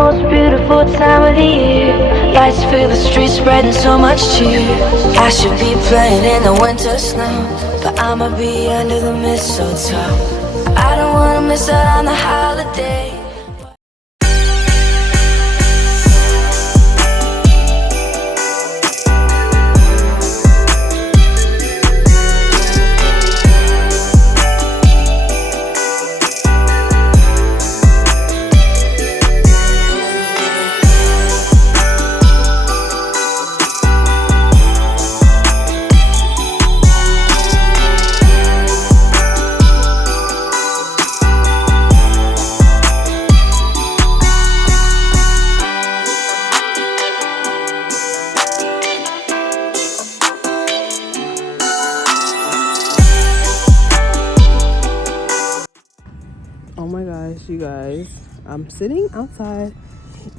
most beautiful time of the year. Lights fill the streets, spreading so much cheer. I should be playing in the winter snow, but I'ma be under the mistletoe. I don't wanna miss out on the holiday. Oh my gosh, you guys, I'm sitting outside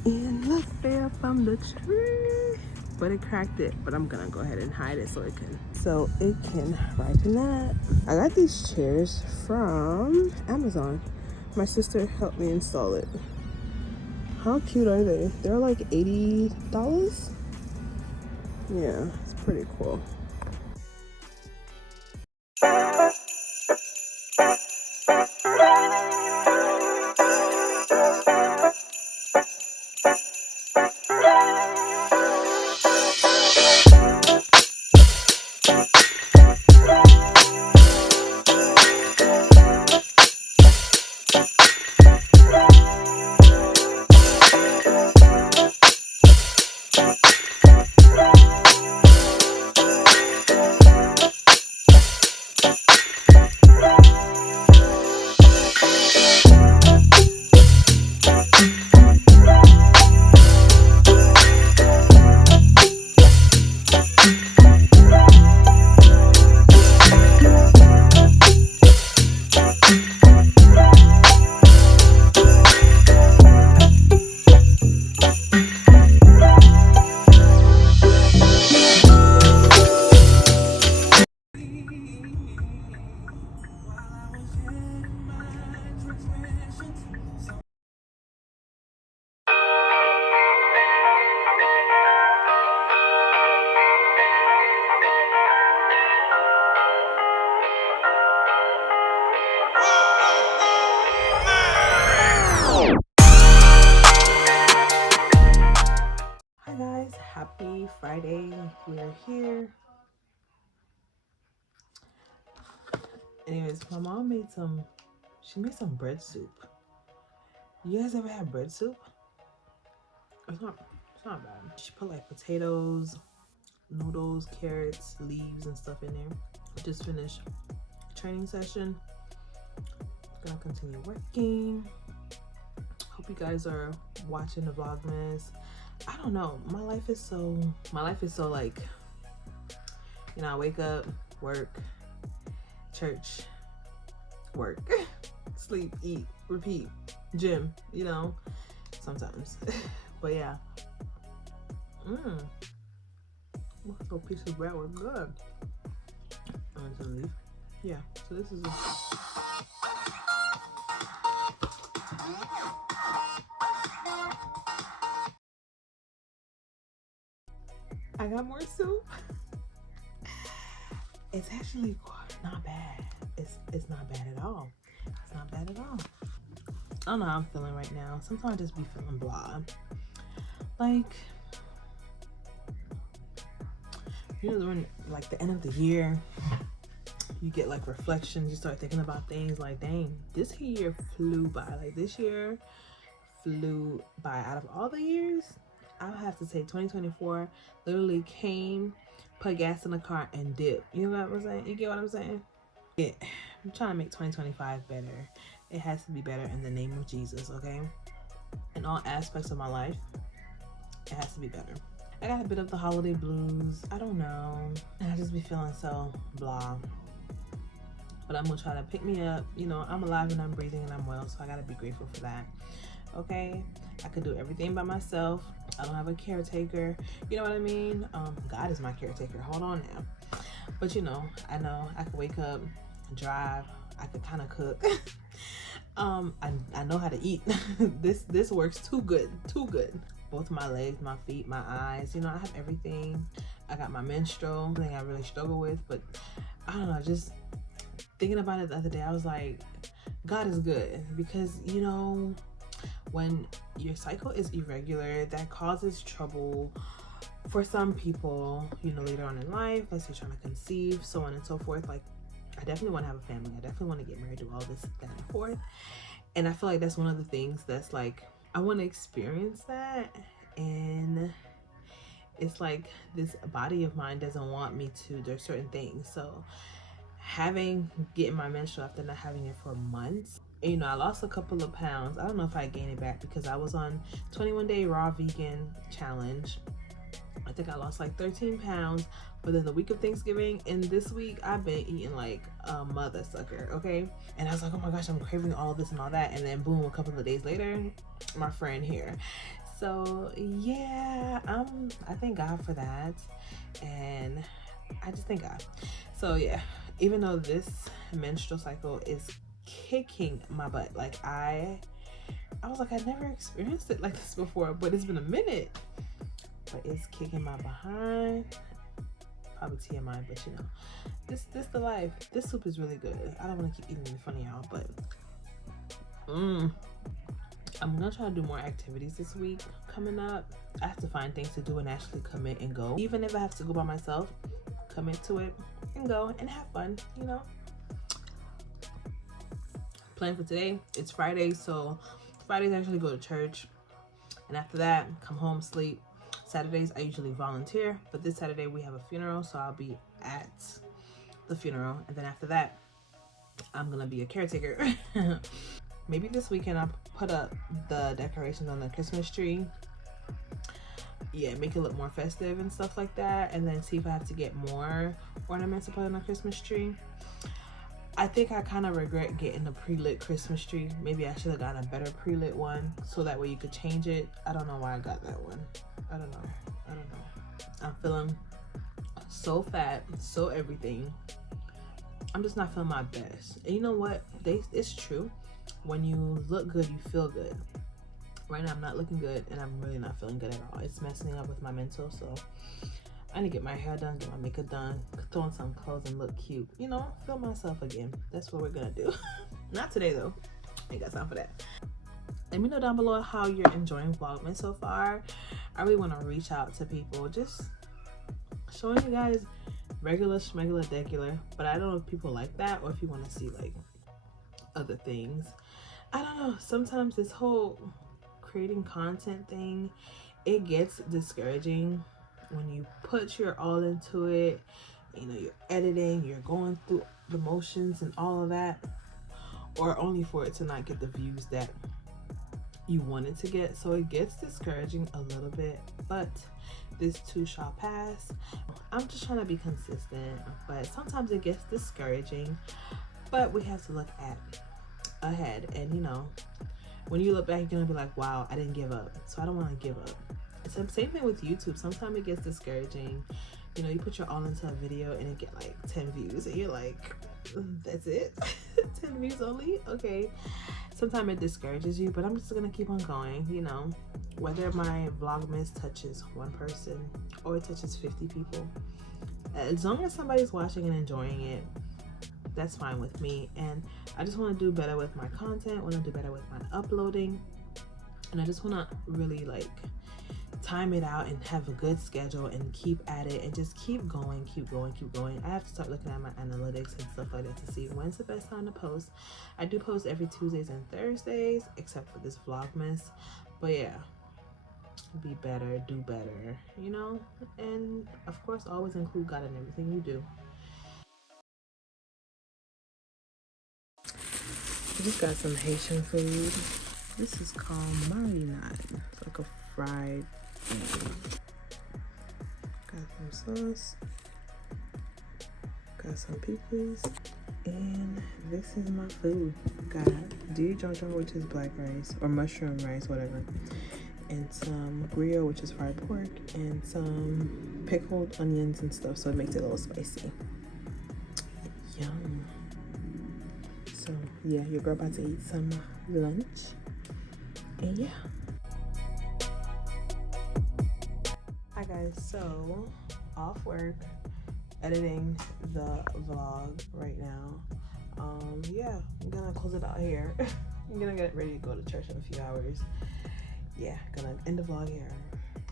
and look, fell from the tree, but it cracked it. But I'm gonna go ahead and hide it so it can ripen that. I got these chairs from Amazon. My sister helped me install it. How cute are they? They're like $80. Yeah, it's pretty cool. Hi guys, happy Friday. We're here. Anyways, my mom made some bread soup. You guys ever had bread soup? It's not bad. She put like potatoes, noodles, carrots, leaves and stuff in there. Just finished training session. Gonna continue working. Hope you guys are watching the Vlogmas. I don't know, my life is so like, you know, I wake up, work, church, work, sleep, eat, repeat, gym, you know, sometimes. But yeah, a piece of bread was good. I'm gonna leave. Yeah, so this is I got more soup. It's actually not bad. It's not bad at all. It's not bad at all. I don't know how I'm feeling right now. Sometimes I just be feeling blah. Like, you know, when like the end of the year, you get like reflections. You start thinking about things like, dang, this year flew by. Like this year flew by. Out of all the years, I would have to say 2024 literally came, put gas in the car and dip. You know what I'm saying? You get what I'm saying? Yeah, I'm trying to make 2025 better. It has to be better in the name of Jesus, okay? In all aspects of my life, it has to be better. I got a bit of the holiday blues. I don't know. I just be feeling so blah. But I'm gonna try to pick me up. You know, I'm alive and I'm breathing and I'm well, so I gotta be grateful for that. Okay? I could do everything by myself. I don't have a caretaker. You know what I mean? God is my caretaker. Hold on now. But you know I could wake up, drive, I could kind of cook. I know how to eat. This works too good. Both my legs, my feet, my eyes, you know, I have everything. I got my menstrual thing I really struggle with, but I don't know, just thinking about it the other day, I was like, God is good, because you know, when your cycle is irregular, that causes trouble for some people, you know, later on in life, let's say trying to conceive, so on and so forth. Like, I definitely want to have a family. I definitely want to get married, do all this, that, and forth. And I feel like that's one of the things that's like, I want to experience that. And it's like this body of mine doesn't want me to. There's certain things. So getting my menstrual after not having it for months, you know, I lost a couple of pounds. I don't know if I gained it back because I was on 21-day raw vegan challenge. I think I lost like 13 pounds, but then the week of Thanksgiving and this week I've been eating like a mother sucker, okay? And I was like, oh my gosh, I'm craving all this and all that. And then boom, a couple of days later, my friend here. So yeah, I thank God for that. And I just thank God. So yeah, even though this menstrual cycle is kicking my butt, like I was like, I never experienced it like this before, but it's been a minute. But it's kicking my behind. Probably TMI, but you know, this the life. This soup is really good. I don't want to keep eating in front of y'all, but I'm gonna try to do more activities this week coming up. I have to find things to do and actually commit and go. Even if I have to go by myself, commit to it and go and have fun, you know. Plan for today, it's Friday, so Fridays I actually go to church, and after that come home, sleep. Saturdays I usually volunteer, but this Saturday we have a funeral, so I'll be at the funeral, and then after that I'm gonna be a caretaker. Maybe this weekend I'll put up the decorations on the Christmas tree. Yeah, make it look more festive and stuff like that, and then see if I have to get more ornaments to put on the Christmas tree. I think I kind of regret getting a pre-lit Christmas tree. Maybe I should have gotten a better pre-lit one, so that way you could change it. I don't know why I got that one. I don't know. I'm feeling so fat, so everything. I'm just not feeling my best. And you know what? It's true. When you look good, you feel good. Right now I'm not looking good, and I'm really not feeling good at all. It's messing up with my mental, so I need to get my hair done, get my makeup done, throw on some clothes and look cute. You know, feel myself again. That's what we're gonna do. Not today though. Ain't got time for that. Let me know down below how you're enjoying Vlogmas so far. I really want to reach out to people, just showing you guys regular schmegular degular. But I don't know if people like that or if you want to see like other things. I don't know. Sometimes this whole creating content thing, it gets discouraging when you put your all into it. You know, you're editing, you're going through the motions and all of that, or only for it to not get the views that you wanted to get. So it gets discouraging a little bit, but this too shall pass. I'm just trying to be consistent, but sometimes it gets discouraging, but we have to look ahead. And you know, when you look back, you're gonna be like, wow, I didn't give up. So I don't want to give up. It's the same thing with YouTube. Sometimes it gets discouraging. You know, you put your all into a video and it get like 10 views and you're like, that's it? 10 views only? Okay. Sometimes it discourages you, but I'm just gonna keep on going, you know. Whether my Vlogmas touches one person or it touches 50 people, as long as somebody's watching and enjoying it, that's fine with me. And I just want to do better with my content, want to do better with my uploading, and I just want to really like time it out and have a good schedule and keep at it and just keep going. I have to start looking at my analytics and stuff like that to see when's the best time to post. I do post every Tuesdays and Thursdays except for this Vlogmas, but yeah, be better, do better, you know. And of course always include God in everything you do. I just got some Haitian food. This is called marinade. It's like a fried thing. Got some sauce. Got some pickles. And this is my food. Got dijojo, which is black rice, or mushroom rice, whatever. And some griot, which is fried pork. And some pickled onions and stuff, so it makes it a little spicy. Yum. yeah, your girl about to eat some lunch. And yeah. Hi guys, so off work, editing the vlog right now. Yeah, I'm gonna close it out here. I'm gonna get ready to go to church in a few hours. Yeah, gonna end the vlog here.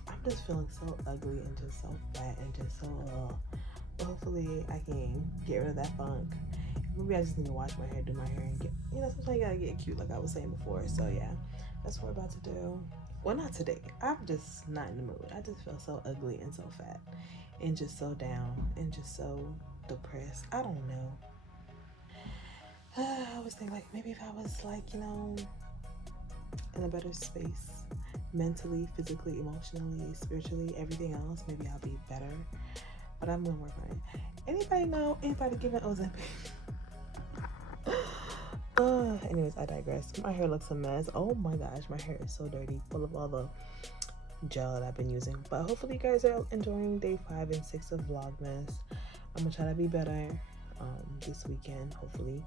I'm just feeling so ugly and just so fat and just so but hopefully I can get rid of that funk. Maybe I just need to wash my hair, do my hair, and get, you know, sometimes you gotta get cute like I was saying before. So yeah, that's what we're about to do. Well, not today. I'm just not in the mood. I just feel so ugly and so fat and just so down and just so depressed. I don't know. I was thinking like maybe if I was like, you know, in a better space mentally, physically, emotionally, spiritually, everything else, maybe I'll be better. But I'm gonna work on it. Anybody know anybody giving Ozempic? Anyways, I digress. My hair looks a mess. Oh my gosh, my hair is so dirty, full of all the gel that I've been using. But hopefully you guys are enjoying day 5 and 6 of Vlogmas. I'm gonna try to be better this weekend, hopefully.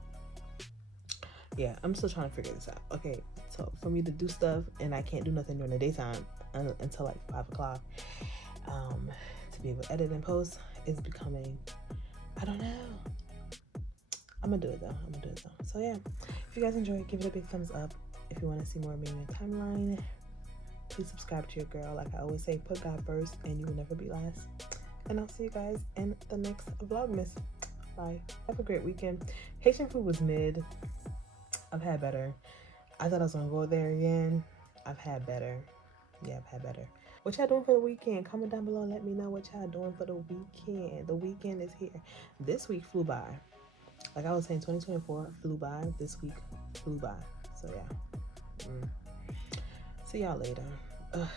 Yeah, I'm still trying to figure this out. Okay, so for me to do stuff and I can't do nothing during the daytime until like 5 o'clock, to be able to edit and post is becoming, I don't know. I'm gonna do it though. So yeah, if you guys enjoy it, give it a big thumbs up. If you want to see more of me in your timeline, please subscribe to your girl. Like I always say, put God first and you will never be last. And I'll see you guys in the next Vlogmas. Bye. Have a great weekend. Haitian food was mid. I've had better. I thought I was gonna go there again. I've had better. Yeah, I've had better. What y'all doing for the weekend? Comment down below and let me know what y'all doing for the weekend. The weekend is here. This week flew by. Like I was saying, 2024 flew by. This week flew by. So yeah. See y'all later. Ugh.